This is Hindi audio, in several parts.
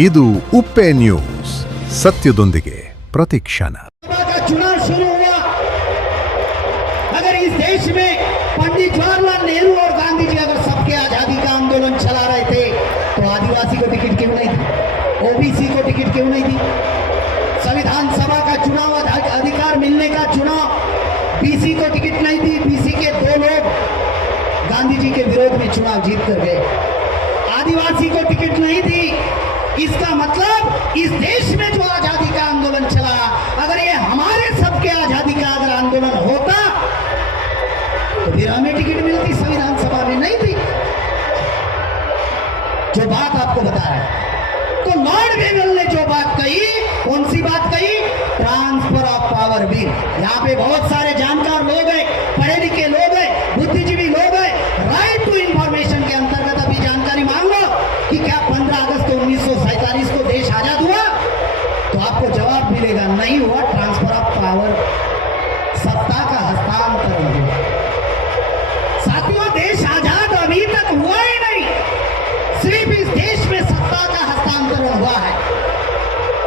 ಇದು ಉಪ್ಪೆ ನ್ಯೂಸ್, ಸತ್ಯದೊಂದಿಗೆ ಪ್ರತಿಕ್ಷಣ. चुनाव शुरू हुआ। अगर इस देश में पंडित जवाहरलाल नेहरू और गांधी जी अगर सबके आजादी का आंदोलन चला रहे थे तो आदिवासी को टिकट क्यों नहीं दी? ओबीसी को टिकट क्यों नहीं दी? संविधान सभा का चुनाव, अधिकार मिलने का चुनाव, बीसी को टिकट नहीं दी। बीसी के 2 लोग गांधी जी के विरोध में चुनाव जीत कर गए। आदिवासी को टिकट नहीं दी। इसका मतलब इस देश में जो आजादी का आंदोलन चला, अगर ये हमारे सबके आजादी का अगर आंदोलन होता तो फिर हमें टिकट मिलती, संविधान सभा में नहीं थी। जो बात आपको बता रहे तो लॉर्ड वेगल ने जो बात कही, कौन सी बात कही? Transfer of power bill. यहाँ पे बहुत सारे जानकार लोग हैं, पढ़े लिखे लोग हैं, बुद्धिजीवी लोग हैं। राइट टू इंफॉर्मेशन के अंतर्गत अभी जानकारी मांग लो कि क्या 15 अगस्त 1947 को देश आजाद हुआ? तो आपको जवाब मिलेगा नहीं हुआ। ट्रांसफर ऑफ पावर, सत्ता का हस्तांतरण हुआ। साथियों, देश आजाद अभी तक हुआ ही नहीं, सिर्फ इस देश में सत्ता का हस्तांतरण हुआ है।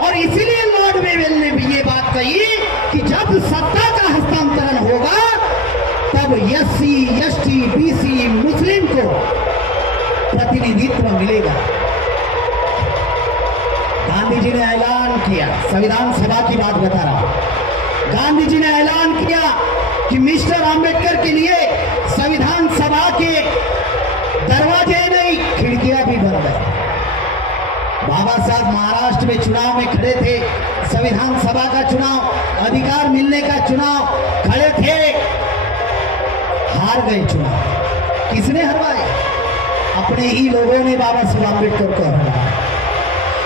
और इसीलिए लॉर्ड वेगल ने भी ये बात कही कि जब सत्ता का हस्तांतरण होगा तब एससी, एसटी, बीसी, मुस्लिम को प्रतिनिधित्व मिलेगा। गांधी जी ने ऐलान किया, संविधान सभा की बात बता रहा हूं। गांधी जी ने ऐलान किया कि मिस्टर अंबेडकर के लिए संविधान सभा के दरवाजे नहीं, खिड़कियां भी बंद है। बाबा साहब महाराष्ट्र में चुनाव में खड़े थे, संविधान सभा का चुनाव, अधिकार मिलने का चुनाव खड़े थे, हार गए चुनाव। किसने हरवाए? अपने ही लोगों ने बाबा साहब अंबेडकर को हराया।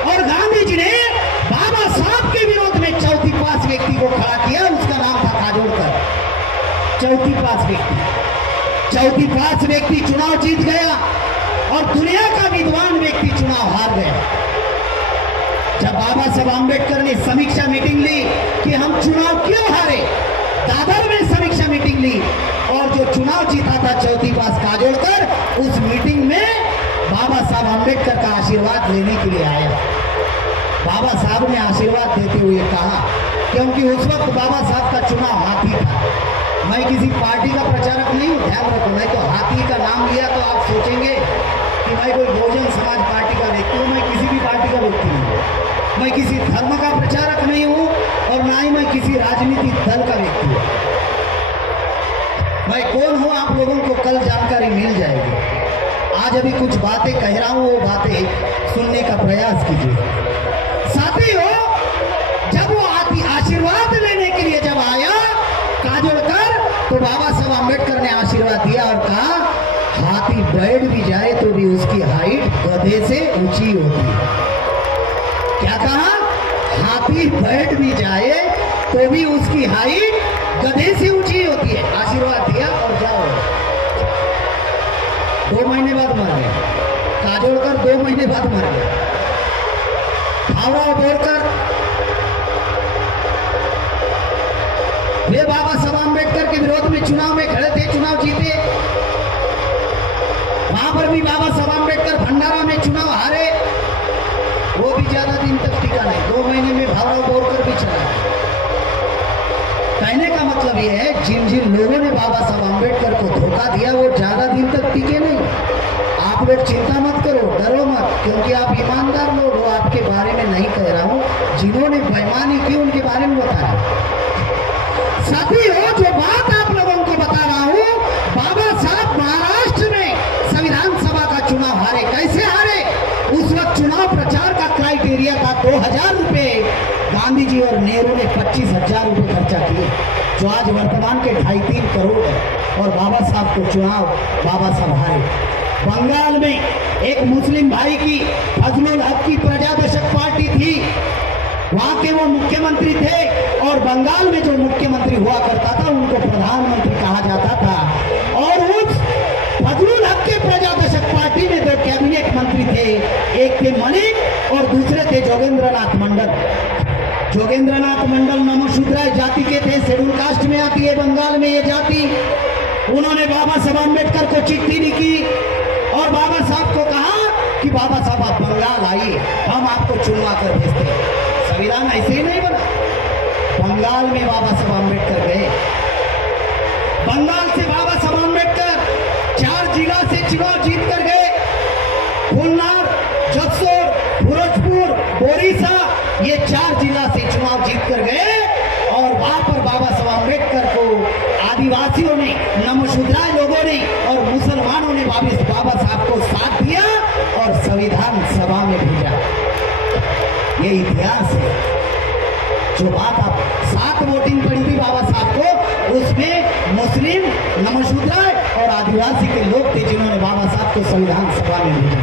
और गांधी जी ने बाबा साहब के विरोध में चौथी पास व्यक्ति को खड़ा किया, उसका नाम था काजोलकर। चौथी पास व्यक्ति चुनाव जीत गया और दुनिया का विद्वान व्यक्ति चुनाव हार गया। जब बाबा साहब अंबेडकर ने समीक्षा मीटिंग ली कि हम चुनाव क्यों हारे, दादर में समीक्षा मीटिंग ली और जो चुनाव जीता था चौथी पास काजोलकर, उस मीटिंग में बाबा साहब अंबेडकर का आशीर्वाद लेने के लिए आया। बाबा साहब ने आशीर्वाद देते हुए कहा, क्योंकि उस वक्त बाबा साहब का चुनाव हाथी था। मैं किसी पार्टी का प्रचारक नहीं हूँ, ध्यान रखो। मैं तो हाथी का नाम लिया तो आप सोचेंगे कि मैं कोई बहुजन समाज पार्टी का व्यक्ति हूँ। मैं किसी भी पार्टी का व्यक्ति नहीं हूँ। मैं किसी धर्म का प्रचारक नहीं हूँ और ना ही मैं किसी राजनीतिक दल का व्यक्ति हूँ। मैं कौन हूँ आप लोगों को कल जानकारी मिल जाएगी। आज अभी कुछ बातें कह रहा हूँ, वो बातें सुनने का प्रयास कीजिए। साथियों, जब वो आशीर्वाद लेने के लिए जब आया काजोलकर, तो बाबा साहब अंबेडकर ने आशीर्वाद दिया और कहा, हाथी बैठ भी जाए तो भी उसकी हाइट गधे से ऊंची होती है। क्या कहा? हाथी बैठ भी जाए तो भी उसकी हाइट गधे से ऊंची होती है। आशीर्वाद दिया और जाओ। 2 महीने बाद मर गया काजोलकर, 2 महीने बाद मर गया। भावराव बोरकर वे बाबा साहब अंबेडकर के विरोध में चुनाव में खड़े थे, चुनाव जीते। वहां पर भी बाबा साहब अंबेडकर भंडारा में चुनाव हारे। वो भी ज्यादा दिन तक टिका नहीं, 2 महीने में भावराव बोरकर भी चला। कहने का मतलब यह है, जिन जिन लोगों ने बाबा साहब अंबेडकर को धोखा दिया वो ज्यादा दिन तक टिके नहीं। आप लोग चिंता मत करो, डरो मत, क्योंकि आप ईमानदार लोग हो। आपके बारे में नहीं कह रहा हूं, जिन्होंने बेईमानी की उनके बारे में बता रहा हूं। साथियों, जो बात आप लोगों को बता रहा हूं, बाबा साहब महाराष्ट्र में संविधान सभा का चुनाव हारे। कैसे हारे? उस वक्त चुनाव प्रचार का क्राइटेरिया था 2000 रुपए। गांधी जी और नेहरू ने 25,000 रुपए खर्चा किए, जो आज वर्तमान के 2.5-3 करोड़ है। और बाबा साहब को चुनाव बाबा साहब हारे। बंगाल में एक मुस्लिम भाई की, फजलुल हक की प्रजादशक पार्टी थी, वहां के वो मुख्यमंत्री थे। और बंगाल में जो मुख्यमंत्री हुआ करता था उनको प्रधानमंत्री कहा जाता था। और उस फजलुल हक के प्रजादशक पार्टी में 2 कैबिनेट मंत्री थे, एक थे मलिक और दूसरे थे जोगेंद्रनाथ मंडल। जोगेंद्रनाथ मंडल नमोशूद्राय जाति के थे, शेड्यूल कास्ट में आती है बंगाल में ये जाति। उन्होंने बाबा साहब अम्बेडकर को चिट्ठी लिखी और बाबा साहब को कहा कि कि बाबा साहब आप बंगाल आइए, हम आपको चुनवा कर भेजते हैं। संविधान ऐसे ही नहीं बना। बंगाल में बाबा साहब अम्बेडकर गए, बंगाल से बाबा साहब अम्बेडकर 4 जिला से चुनाव जीत कर गए। खुलनार, जसोर, फिरोजपुर, ओडिशा, ये 4 जिला से चुनाव जीत कर गए और वहां पर बाबा साहब अम्बेडकर को आदिवासियों ने, नमशूद्राय लोगों ने और मुसलमानों ने बाबा साहब को साथ दिया और संविधान सभा में भेजा। ये इतिहास है। जो बात आप 7 वोटिंग पड़ी थी बाबा साहब को, उसमें मुस्लिम, नमशूद्राय और आदिवासी के लोग थे जिन्होंने बाबा साहब को संविधान सभा में भेजा।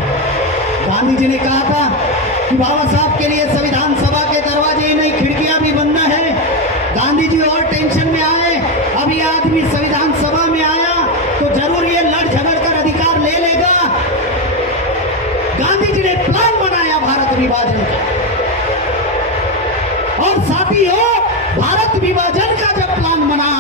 गांधी जी ने कहा था कि बाबा साहब के लिए संविधान सभा के दरवाजे ही नहीं, खिड़कियां भी बंद है। गांधी जी और टेंशन में आए, अब ये आदमी संविधान सभा में आया तो जरूर ये लड़ झगड़ कर अधिकार ले लेगा। गांधी जी ने प्लान बनाया भारत विभाजन का। और साथियों, भारत विभाजन का जब प्लान बना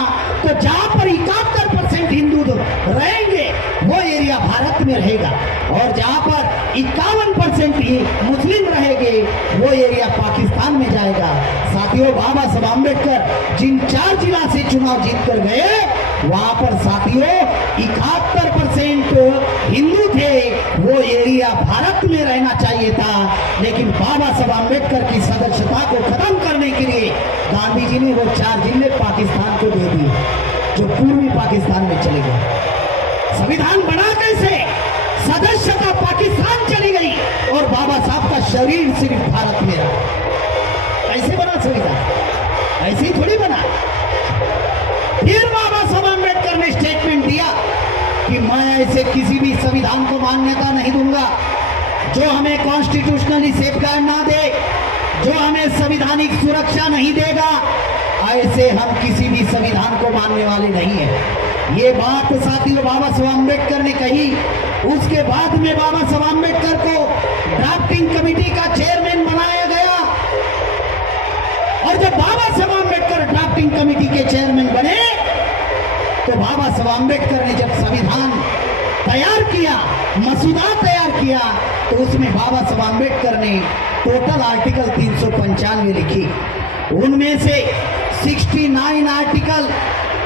तो जहां पर 71% हिंदू रहेंगे वो एरिया भारत में रहेगा और जहां पर 51% ही मुस्लिम रहेंगे वो एरिया पाकिस्तान में जाएगा। साथियों, बाबा साहब अम्बेडकर जिन 4 जिला से चुनाव जीत कर गए, वहां पर साथियों 71% हिंदू थे, वो एरिया भारत में रहना चाहिए था। लेकिन बाबा साहब अम्बेडकर की सदस्यता को खत्म करने के लिए गांधी जी ने वो 4 जिले पाकिस्तान को दे दिए, जो पूर्वी पाकिस्तान में चले गए। संविधान बना कैसे? सदस्यता पाकिस्तान चली गई और बाबा साहब का शरीर सिर्फ भारत में रहा। ऐसे बना संविधान? ऐसे ही थोड़ी बना। फिर बाबा साहब अम्बेडकर ने स्टेटमेंट दिया कि मैं ऐसे किसी भी संविधान को मान्यता नहीं दूंगा जो हमें कॉन्स्टिट्यूशनली सेफगार्ड ना दे, जो हमें संवैधानिक सुरक्षा नहीं देगा। ऐसे हम किसी भी संविधान को मानने वाले नहीं है। ये बात साथियों बाबा साहब अम्बेडकर ने कही। उसके बाद में बाबा साहब अम्बेडकर को ड्राफ्टिंग कमेटी का चेयरमैन बनाया गया और जब बाबा साहब अम्बेडकर ड्राफ्टिंग कमेटी के चेयरमैन बने तो बाबा साहब अम्बेडकर ने जब संविधान तैयार किया, मसौदा तैयार किया, तो उसमें बाबा साहब अम्बेडकर ने टोटल आर्टिकल 395 लिखी। उनमें से 69 आर्टिकल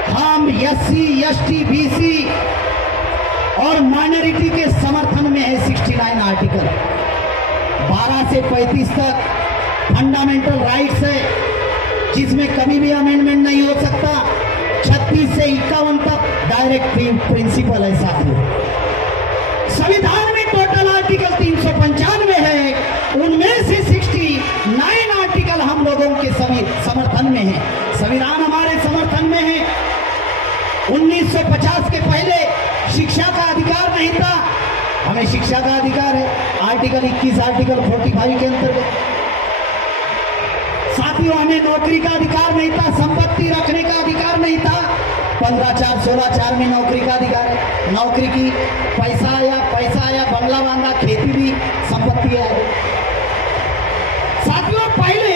हम SC, ST, BC और माइनॉरिटी के समर्थन में है। 69 आर्टिकल 12 से 35 तक फंडामेंटल राइट्स है, जिसमें कभी भी अमेंडमेंट नहीं हो सकता। 36 से 51 तक डायरेक्ट प्रिंसिपल है। साथियों, संविधान में टोटल आर्टिकल 395 है, उनमें से 69 आर्टिकल हम लोगों के समर्थन में है। संविधान हमारे समर्थन में है। 1950 के पहले शिक्षा का अधिकार नहीं था, हमें शिक्षा का अधिकार है। आर्टिकल 21, आर्टिकल 45 के अंतर्गत। साथियों, हमें नौकरी का अधिकार नहीं था, संपत्ति रखने का अधिकार नहीं था। 15(4), 16(4) में नौकरी का अधिकार है। नौकरी की पैसा आया, बंगला बांधा, खेती भी संपत्ति है। साथियों, पहले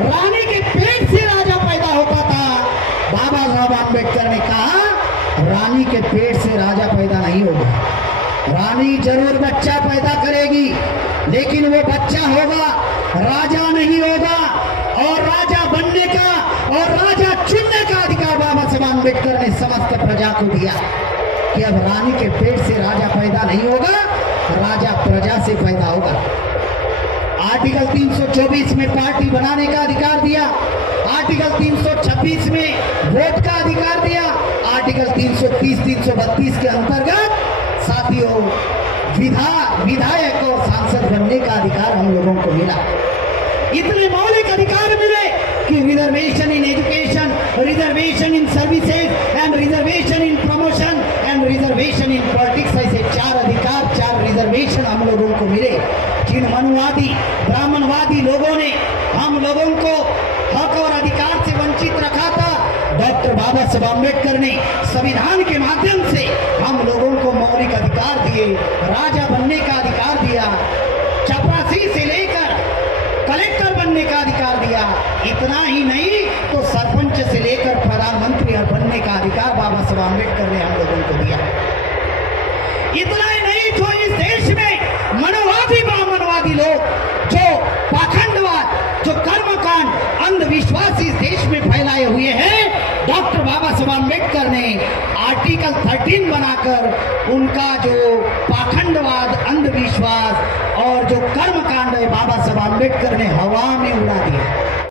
रानी के पेट से राजा पैदा होता था। बाबा साहब अम्बेडकर ने कहा रानी के पेट से राजा पैदा नहीं होगा। रानी जरूर बच्चा पैदा करेगी, लेकिन वो बच्चा होगा, राजा नहीं होगा। और राजा बनने का और राजा चुनने का अधिकार बाबा साहब अम्बेडकर ने समस्त प्रजा को दिया कि अब रानी के पेट से राजा पैदा नहीं होगा, राजा प्रजा से पैदा होगा। आर्टिकल 324 में पार्टी बनाने का अधिकार दिया। आर्टिकल 326 में वोट का अधिकार दिया। आर्टिकल 330, 332 के अंतर्गत साथियों विधायक और सांसद बनने का अधिकार हम लोगों को मिला। इतने मौलिक अधिकार मिले कि reservation in education, reservation in services and reservation in promotion and reservation in politics, ऐसे 4 अधिकार, 4 रिजर्वेशन हम लोगों को मिले। जिन मनुवादी, ब्राह्मणवादी लोगों ने हम लोगों को हक और अधिकार से वंचित रखा था, डॉक्टर बाबा साहब अम्बेडकर ने संविधान के माध्यम से हम लोगों को मौलिक अधिकार दिए। राजा बनने का अधिकार दिया, चपरासी से लेकर कलेक्टर बनने का अधिकार दिया। इतना ही नहीं तो सरपंच से लेकर प्रधानमंत्री बनने का अधिकार बाबा साहब अम्बेडकर ने हम लोगों को दिया। इतना ही नहीं, जो इस देश में मनोवादी कर्मकांड, अंधविश्वास इस देश में फैलाए हुए हैं, डॉक्टर बाबा साहब अम्बेडकर ने आर्टिकल 13 बनाकर उनका जो पाखंडवाद, अंधविश्वास और जो कर्मकांड है बाबा साहब अम्बेडकर ने हवा में उड़ा दिया।